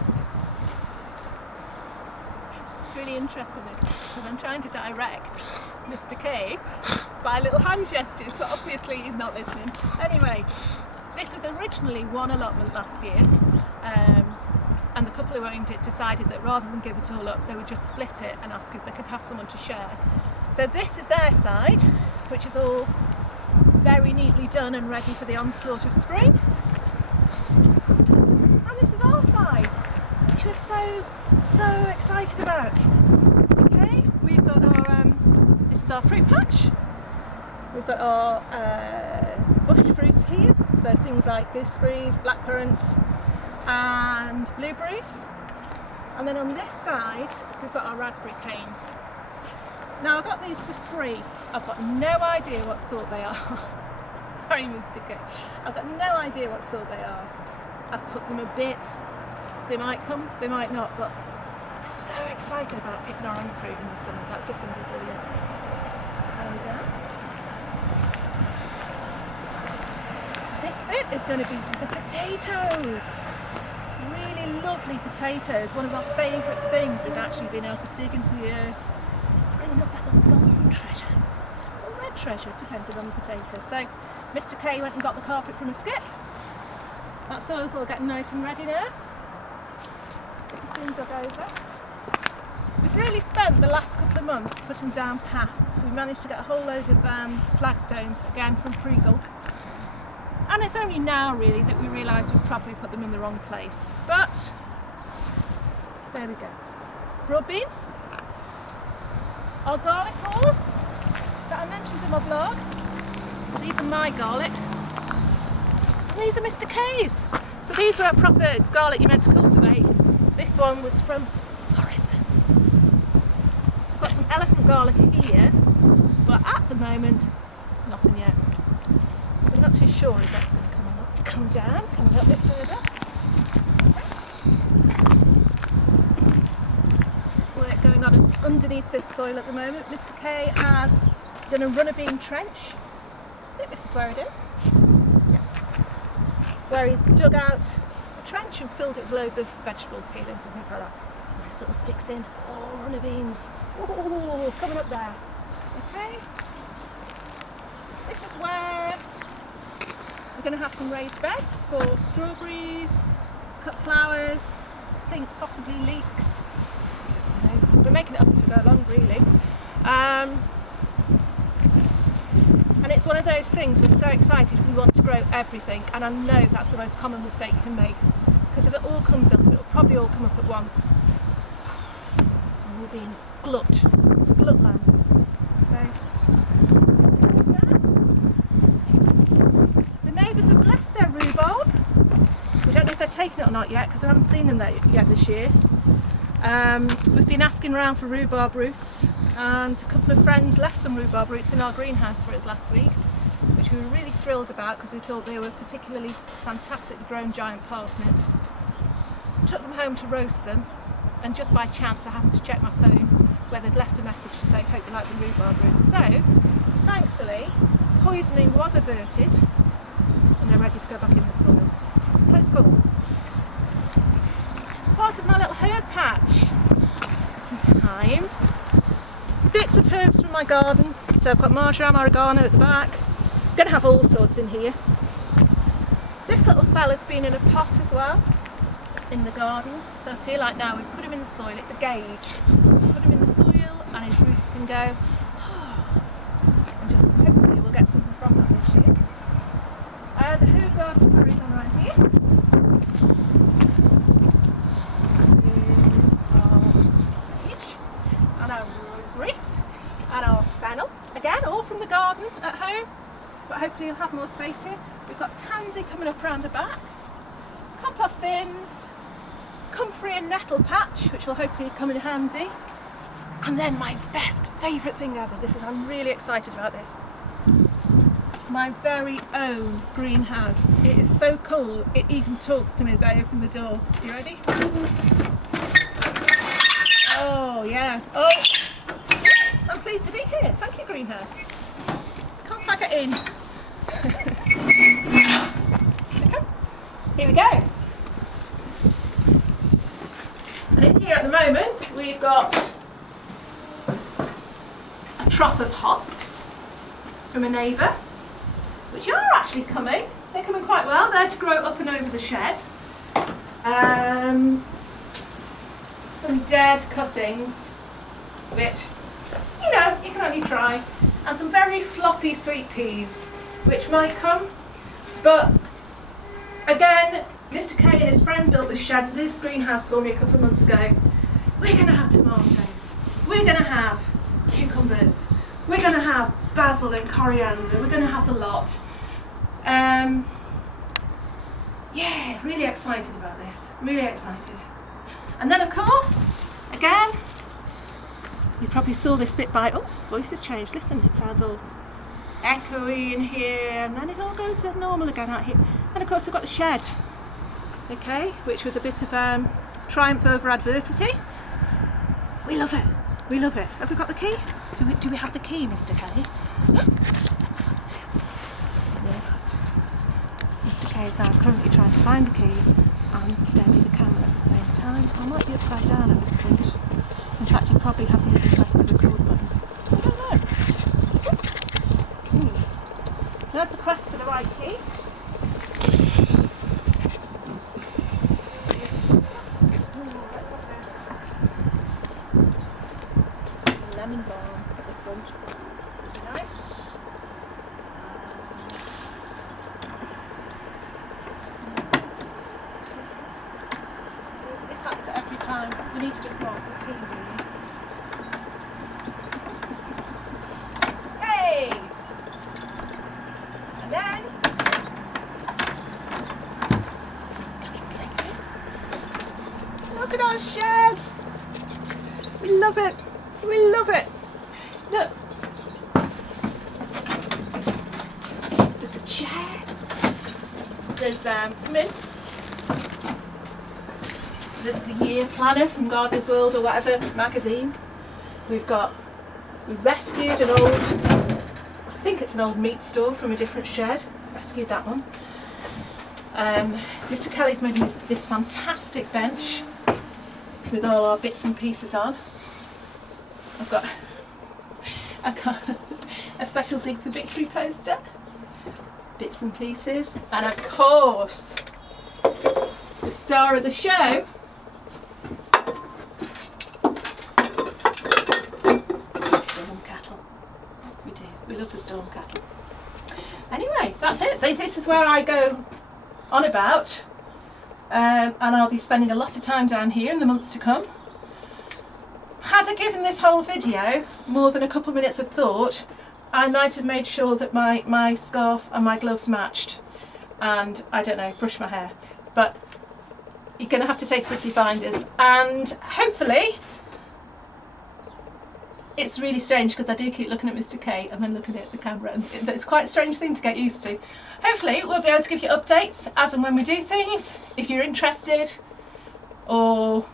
is, it's really interesting this, because I'm trying to direct Mr. K by little hand gestures, but obviously he's not listening. Anyway, this was originally one allotment last year, and the couple who owned it decided that rather than give it all up, they would just split it and ask if they could have someone to share. So this is their side, which is all very neatly done and ready for the onslaught of spring. And this is our side, which we're so excited about. Okay, we've got our, this is our fruit patch. We've got our bush fruit here, so things like gooseberries, blackcurrants and blueberries. And then on this side, we've got our raspberry canes. Now I got these for free. I've got no idea what sort they are. Sorry, Mr. K. I've got no idea what sort they are. I've put them a bit. They might come, they might not, but I'm so excited about picking our own fruit in the summer. That's just going to be brilliant. This bit is going to be for the potatoes. Really lovely potatoes. One of our favourite things is actually being able to dig into the earth, bringing up that little golden treasure, or red treasure, depending on the potato. So Mr. K went and got the carpet from a skip. That soil's all getting nice and ready now. This has been dug over. We've really spent the last couple of months putting down paths. We managed to get a whole load of flagstones, again from Freegal. And it's only now really that we realise we've probably put them in the wrong place. But there we go. Broad beans, our garlic halls that I mentioned in my blog. These are my garlic. And these are Mr. K's. So these were proper garlic you meant to cultivate. This one was from Morrison's. I've got some elephant garlic here, but at the moment, nothing yet. So I'm not too sure if that's going to come or not. Come down, come a little bit further. There's work going on underneath this soil at the moment. Mr. K has done a runner bean trench. I think this is where it is. Yeah. Where he's dug out a trench and filled it with loads of vegetable peelings and things like that. Nice little sticks in. Oh, runner beans. Oh, coming up there. Okay. This is where we're going to have some raised beds for strawberries, cut flowers, I think possibly leeks. I don't know. We're making it up as we go along, really. And it's one of those things, we're so excited, we want to grow everything, and I know that's the most common mistake you can make, because if it all comes up, it'll probably all come up at once. And we'll be in glutland. So, the neighbours have left their rhubarb. We don't know if they're taking it or not yet, because we haven't seen them yet this year. We've been asking around for rhubarb roots, and a couple of friends left some rhubarb roots in our greenhouse for us last week, which we were really thrilled about because we thought they were particularly fantastically grown giant parsnips. Took them home to roast them, and just by chance I happened to check my phone where they'd left a message to say hope you like the rhubarb roots. So thankfully poisoning was averted and they're ready to go back in the soil. It's a close call. Part of my little herb patch. Some thyme. Bits of herbs from my garden. So I've got marjoram, oregano at the back. I'm going to have all sorts in here. This little fella's been in a pot as well in the garden. So I feel like now we've put him in the soil. It's a gauge. Put him in the soil and his roots can go. And just hopefully we'll get something from that this year. The herb garden carries on right here. And our rosemary and our fennel, again all from the garden at home, but hopefully you'll have more space here. We've got tansy coming up round the back, compost bins, comfrey and nettle patch, which will hopefully come in handy, and then my best favourite thing ever, I'm really excited about this, my very own greenhouse. It is so cool, it even talks to me as I open the door. You ready? Oh yeah. Oh yes, I'm pleased to be here. Thank you, greenhouse. Can't pack it in. Okay, here we go. in here at the moment we've got a trough of hops from a neighbour, which are actually coming. They're coming quite well. They're to grow up and over the shed. Some dead cuttings, which, you know, you can only try. And some very floppy sweet peas, which might come. But again, Mr. K and his friend built this greenhouse for me a couple of months ago. We're going to have tomatoes. We're going to have cucumbers. We're going to have basil and coriander. We're going to have the lot. Yeah, really excited about this. Really excited. And then, of course, again, you probably saw this bit by, oh, voice has changed. Listen, it sounds all echoey in here, and then it all goes to normal again out here. And of course, we've got the shed, okay, which was a bit of triumph over adversity. We love it. We love it. Have we got the key? Do we have the key, Mr. K? Mr. K is now currently trying to find the key and steady the camera at the same time. I might be upside down at this point. In fact, he probably hasn't even pressed the record button. I don't know. There's the quest for the right key. Lemon balm at the front. It's going to be nice. This happens every time. We need to just mark the key, really. Hey! And then... Look at our shed! We love it! We love it! Look! There's a chair. There's mint. There's the year planner from Gardener's World or whatever magazine. We rescued an old, I think it's an old meat store from a different shed. Rescued that one. Mr. Kelly's made me this fantastic bench with all our bits and pieces on. I've got a special Dig for Victory poster, bits and pieces, and of course the star of the show, the storm cattle. We do, we love the storm cattle. Anyway, that's it. This is where I go on about, and I'll be spending a lot of time down here in the months to come. Had I given this whole video more than a couple of minutes of thought, I might have made sure that my scarf and my gloves matched, and I don't know, brush my hair. But you're going to have to take us as your finders, and hopefully it's really strange because I do keep looking at Mr. K and then looking at the camera, and it's quite a strange thing to get used to. Hopefully we'll be able to give you updates as and when we do things, if you're interested, or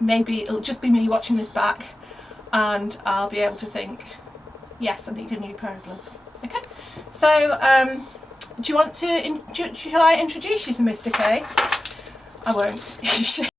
maybe it'll just be me watching this back and I'll be able to think, yes, I need a new pair of gloves. Okay, so do you want to, shall I introduce you to Mr. K? I won't.